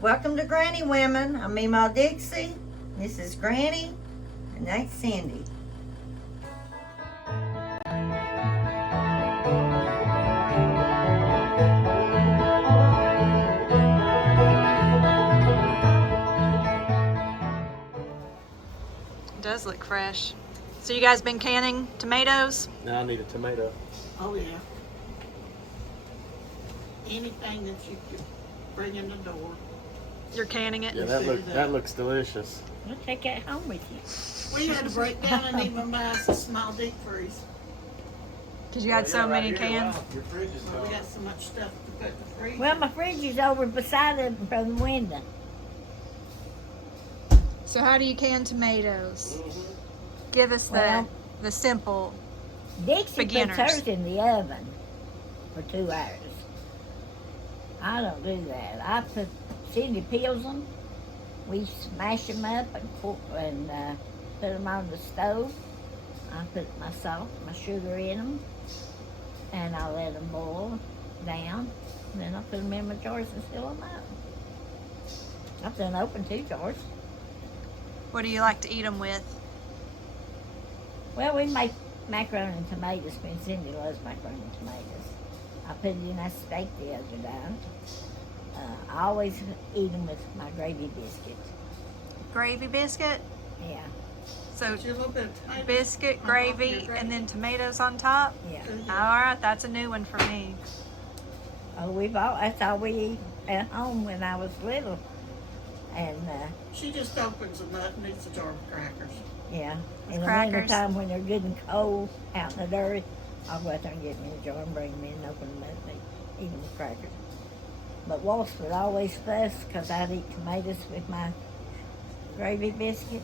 Welcome to Granny Women. I'm Memaw Dixie. This is Granny, and that's Cindy. It does look fresh. So you guys been canning tomatoes? Now I need a tomato. Oh, yeah. Anything that you could bring in the door. You're canning it? Yeah, that looks delicious. We'll take that home with you. We had to break down and even buy us a small deep freeze. Because you had so many cans? Your fridge is Well, we got so much stuff to put in the freezer. Well, my fridge is over beside it from the window. So how do you can tomatoes? Give us the simple. Dixie Beginners. puts hers in the oven for 2 hours. I don't do that. I put Cindy peels them. We smash them up and put them on the stove. I put my salt, my sugar in them, and I let them boil down. And then I put them in my jars and seal them up. I've done open 2 jars. What do you like to eat them with? Well, we make macaroni and tomatoes. Me and Cindy loves macaroni and tomatoes. I put it in that steak the other day. I always eat them with my gravy biscuits. Gravy biscuit? Yeah, So Put a little bit of tomato biscuit, on top of your gravy, and then tomatoes on top? yeah. Alright, that's a new one for me. Oh, that's all we eat at home when I was little. And, She just opens them up and eats a jar of crackers. yeah. With In the crackers. winter time when they're good and cold out in the dirt, I'll go out there and get me a jar and bring them in and open them up and eat them with crackers. But Walsh would always fuss because I'd eat tomatoes with my gravy biscuit.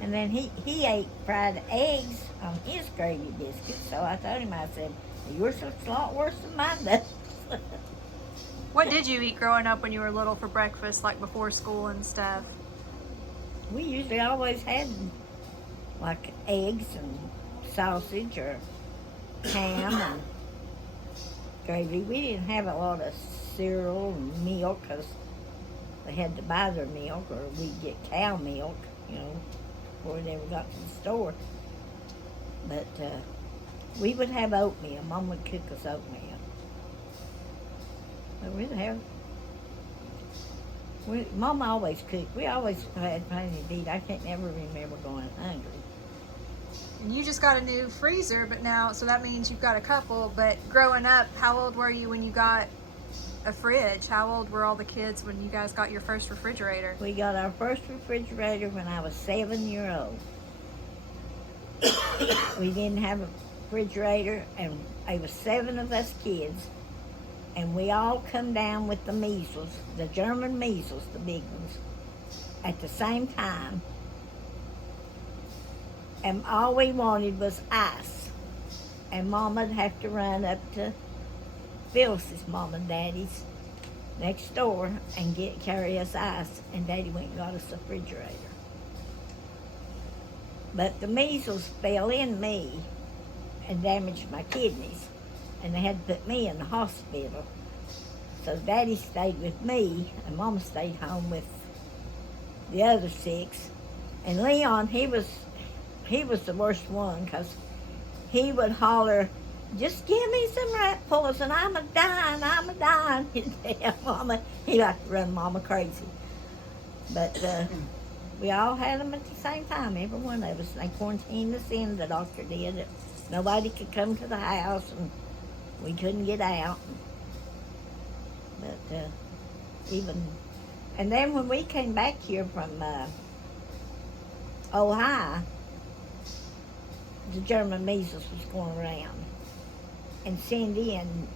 And then he ate fried eggs on his gravy biscuit. So I told him, I said, yours looks a lot worse than mine does. What did you eat growing up when you were little for breakfast, like before school and stuff? We usually always had like eggs and sausage or ham and gravy. We didn't have a lot of cereal and milk because they had to buy their milk, or we'd get cow milk, before they ever got to the store. But we would have oatmeal. Mom would cook us oatmeal. But we'd have. Mom always cooked. We always had plenty to eat. I can't never remember going hungry. And you just got a new freezer, but now, so that means you've got a couple. But growing up, how old were you when you got a fridge? How old were all the kids when you guys got your first refrigerator? We got our first refrigerator when I was 7 years old. We didn't have a refrigerator, and there was 7 of us kids, and we all come down with the measles, the German measles, the big ones, at the same time. And all we wanted was ice. And Mama'd have to run up to Phyllis's mom and daddy's next door and carry us ice, and Daddy went and got us a refrigerator. But the measles fell in me and damaged my kidneys, and they had to put me in the hospital. So Daddy stayed with me, and Mama stayed home with the other 6. And Leon, he was the worst one, because he would holler, "Just give me some rat poison, I'm a-dying. He'd tell Mama, he liked to run Mama crazy. But we all had them at the same time, every one of us. They quarantined us in, the doctor did. Nobody could come to the house, and we couldn't get out. But and then when we came back here from Ohio, the German measles was going around. And Cindy and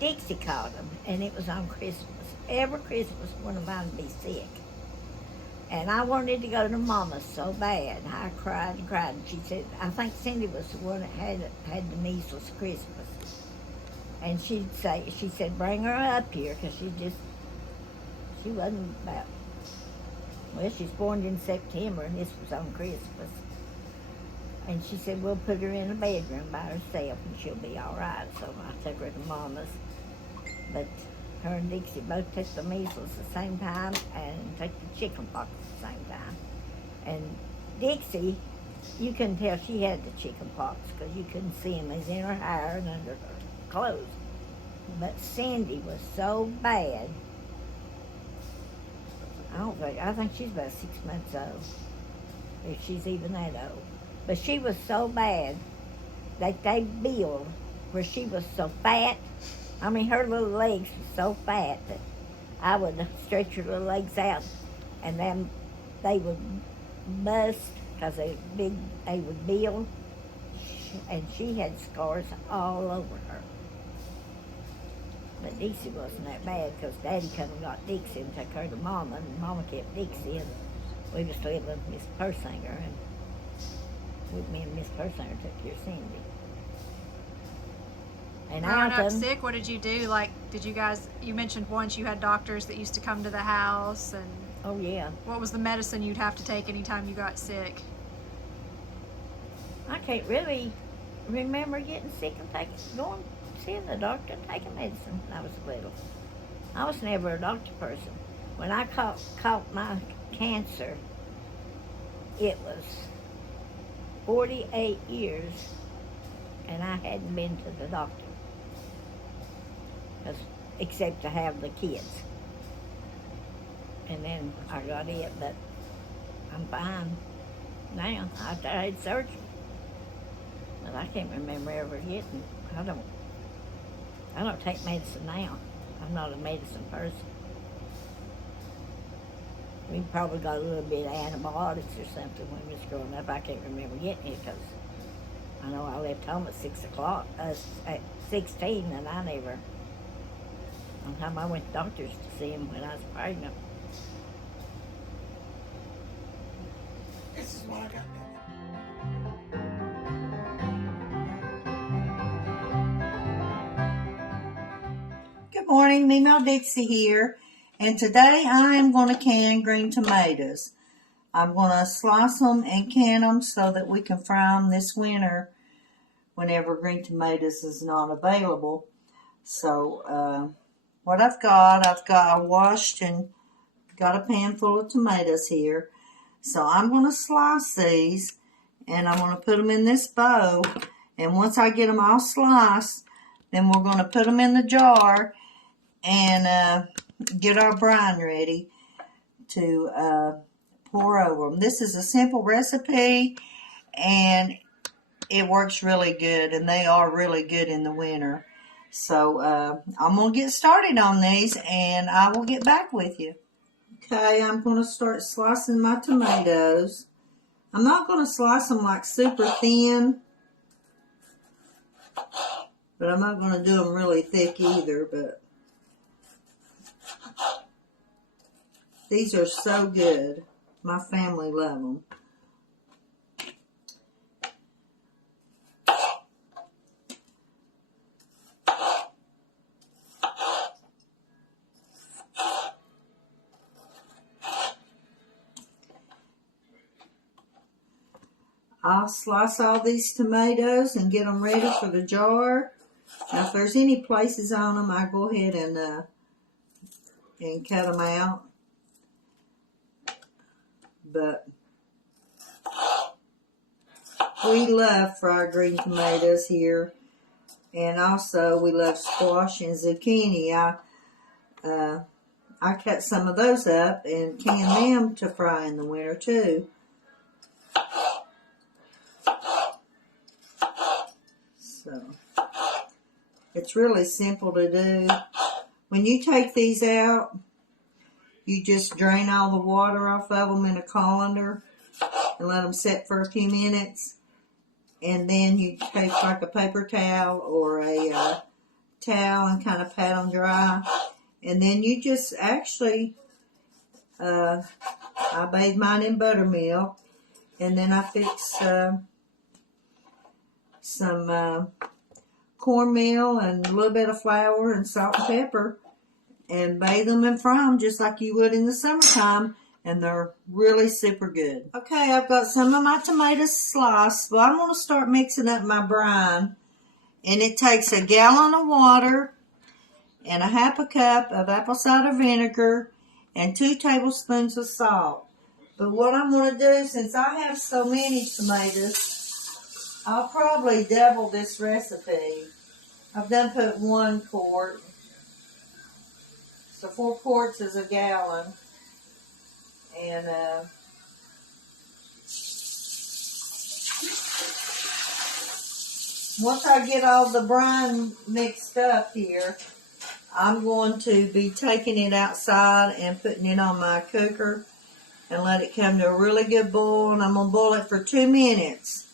Dixie caught them, and it was on Christmas. Every Christmas, one of mine would be sick. And I wanted to go to Mama's so bad. I cried and cried. And she said, I think Cindy was the one that had the measles Christmas. And she said, bring her up here, because she wasn't about, well, she's born in September, and this was on Christmas. And she said, we'll put her in a bedroom by herself, and she'll be all right. So I took her to Mama's. But her and Dixie both took the measles at the same time and took the chicken pox at the same time. And Dixie, you couldn't tell she had the chicken pox because you couldn't see them. They was in her hair and under her clothes. But Cindy was so bad. I think she's about 6 months old, if she's even that old. But she was so bad that they billed where she was so fat. I mean, her little legs were so fat that I would stretch her little legs out, and then they would bust because they would bill, and she had scars all over her. But Dixie wasn't that bad because Daddy come and got Dixie and took her to Mama, and Mama kept Dixie, and we was living with Miss Persinger, and with me and Miss Persinger took care of Cindy. And growing up sick, what did you do? Like, you mentioned once you had doctors that used to come to the house, and oh yeah. What was the medicine you'd have to take anytime you got sick? I can't really remember getting sick and going seeing the doctor and taking medicine when I was little. I was never a doctor person. When I caught my cancer, it was 48 years, and I hadn't been to the doctor. Except to have the kids. And then I got it, but I'm fine now. I had surgery. But I can't remember ever getting, I don't take medicine now. I'm not a medicine person. We probably got a little bit of antibiotics or something when we was growing up. I can't remember getting it because I know I left home at 6 o'clock, at 16, and I never, one time I went to doctors to see him when I was pregnant. This is what I got. Good morning, Memaw Dixie here, and today I am going to can green tomatoes. I'm going to slice them and can them so that we can fry them this winter whenever green tomatoes is not available. So what I've got washed and got a pan full of tomatoes here. So I'm going to slice these, and I'm going to put them in this bowl, and once I get them all sliced, then we're going to put them in the jar and get our brine ready to pour over them. This is a simple recipe, and it works really good, and they are really good in the winter. So I'm going to get started on these, and I will get back with you. Okay, I'm going to start slicing my tomatoes. I'm not going to slice them like super thin, but I'm not going to do them really thick either. But these are so good. My family love them. I'll slice all these tomatoes and get them ready for the jar. Now, if there's any places on them, I go ahead and cut them out. But we love fried green tomatoes here, and also we love squash and zucchini. I cut some of those up and can them to fry in the winter too. So it's really simple to do. When you take these out, you just drain all the water off of them in a colander, and let them set for a few minutes. And then you take like a paper towel or a towel and kind of pat them dry. And then you just actually, I bathe mine in buttermilk. And then I fix some cornmeal and a little bit of flour and salt and pepper and bathe them and fry them just like you would in the summertime. And they're really super good. Okay, I've got some of my tomatoes sliced. Well, I'm going to start mixing up my brine. And it takes a gallon of water and a half a cup of apple cider vinegar and 2 tablespoons of salt. But what I'm going to do, since I have so many tomatoes, I'll probably double this recipe. I've done put 1 quart. So 4 quarts is a gallon. And once I get all the brine mixed up here, I'm going to be taking it outside and putting it on my cooker and let it come to a really good boil. And I'm going to boil it for 2 minutes.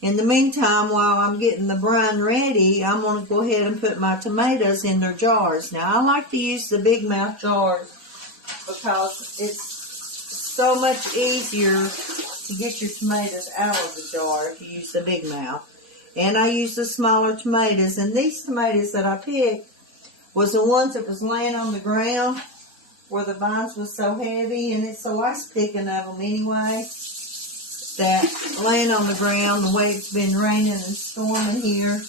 In the meantime, while I'm getting the brine ready, I'm going to go ahead and put my tomatoes in their jars. Now, I like to use the big mouth jars because it's so much easier to get your tomatoes out of the jar if you use the big mouth. And I use the smaller tomatoes. And these tomatoes that I picked was the ones that was laying on the ground where the vines was so heavy. And it's so nice picking of them anyway. That laying on the ground, the way it's been raining and storming here,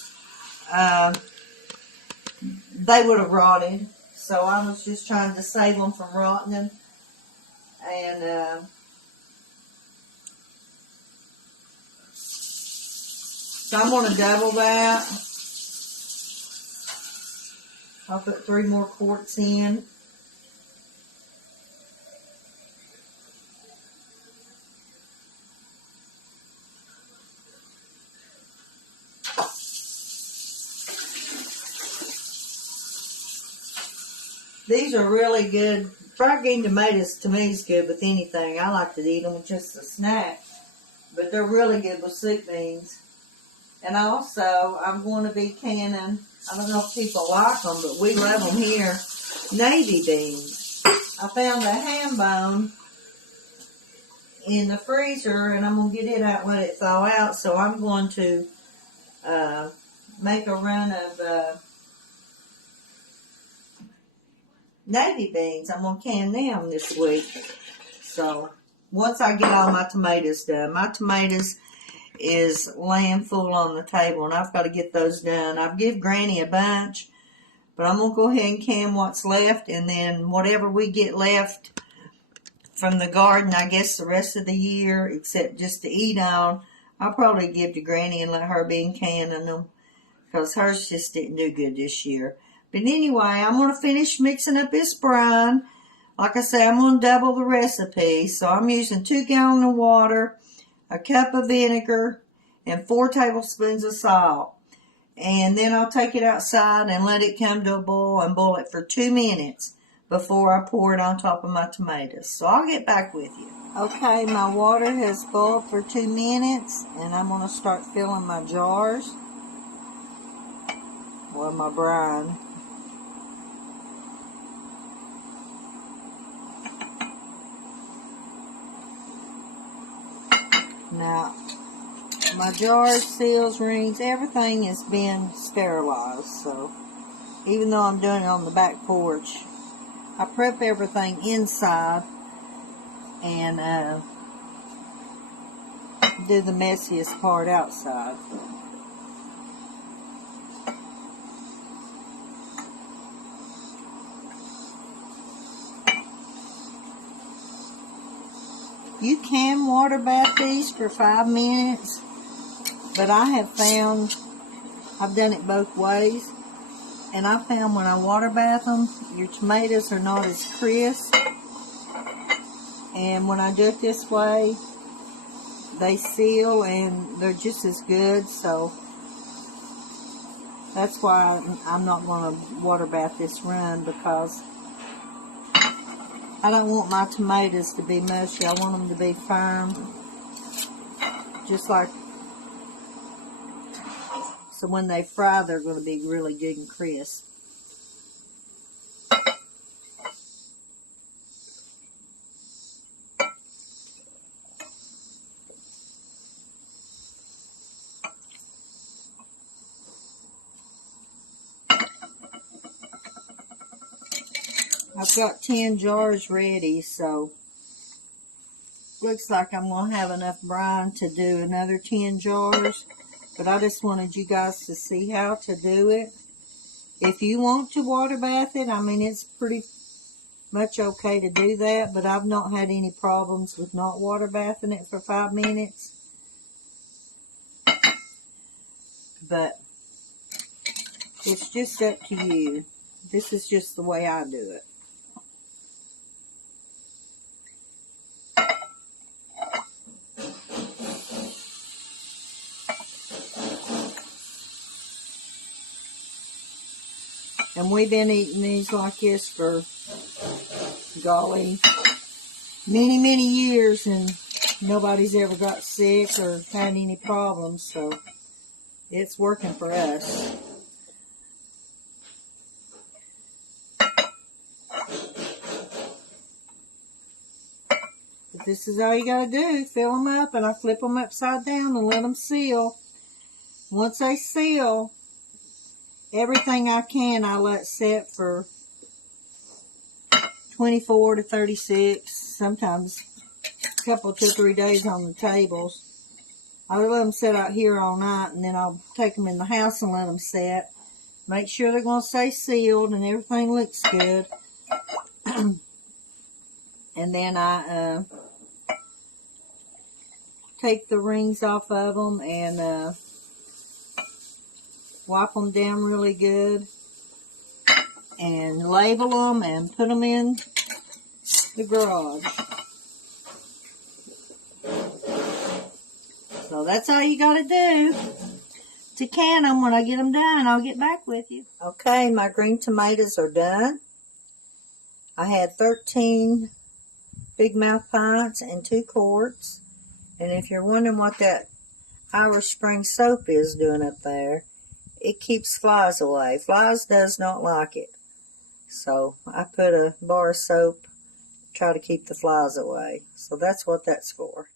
they would have rotted. So I was just trying to save them from rotting. And so I'm going to double that. I'll put 3 more quarts in. These are really good. Fried green tomatoes to me is good with anything. I like to eat them with just a snack. But they're really good with soup beans. And also, I'm going to be canning, I don't know if people like them, but we love them here, navy beans. I found a ham bone in the freezer, and I'm going to get it out and let it thaw out. So I'm going to make a run of navy beans. I'm going to can them this week. So once I get all my tomatoes done, my tomatoes is laying full on the table, and I've got to get those done. I've give Granny a bunch, but I'm going to go ahead and can what's left, and then whatever we get left from the garden, I guess the rest of the year, except just to eat on, I'll probably give to Granny and let her be canning them, because hers just didn't do good this year. But anyway, I'm going to finish mixing up this brine. Like I say, I'm going to double the recipe. So I'm using 2 gallons of water, a cup of vinegar, and 4 tablespoons of salt. And then I'll take it outside and let it come to a boil and boil it for 2 minutes before I pour it on top of my tomatoes. So I'll get back with you. Okay, my water has boiled for 2 minutes, and I'm going to start filling my jars. Well, my brine. Now, my jars, seals, rings, everything has been sterilized. So, even though I'm doing it on the back porch, I prep everything inside and do the messiest part outside. You can water bath these for 5 minutes, but I have found, I've done it both ways, and I found when I water bath them, your tomatoes are not as crisp, and when I do it this way, they seal and they're just as good. So that's why I'm not going to water bath this run, because I don't want my tomatoes to be mushy. I want them to be firm just like, so when they fry, they're going to be really good and crisp. I've got 10 jars ready, so looks like I'm going to have enough brine to do another 10 jars. But I just wanted you guys to see how to do it. If you want to water bath it, I mean, it's pretty much okay to do that. But I've not had any problems with not water bathing it for 5 minutes. But it's just up to you. This is just the way I do it. And we've been eating these like this for, golly, many, many years, and nobody's ever got sick or had any problems, so it's working for us. But this is all you gotta do. Fill them up, and I flip them upside down and let them seal. Once they seal, everything I can, I let set for 24 to 36, sometimes a couple, 2 or 3 days on the tables. I'll let them set out here all night, and then I'll take them in the house and let them set. Make sure they're going to stay sealed and everything looks good. And then I take the rings off of them and wipe them down really good and label them and put them in the garage. So that's all you got to do to can them. When I get them done, I'll get back with you. Okay, my green tomatoes are done. I had 13 big mouth pints and 2 quarts. And if you're wondering what that Irish Spring soap is doing up there, it keeps flies away. Flies does not like it. So I put a bar of soap, try to keep the flies away. So that's what that's for.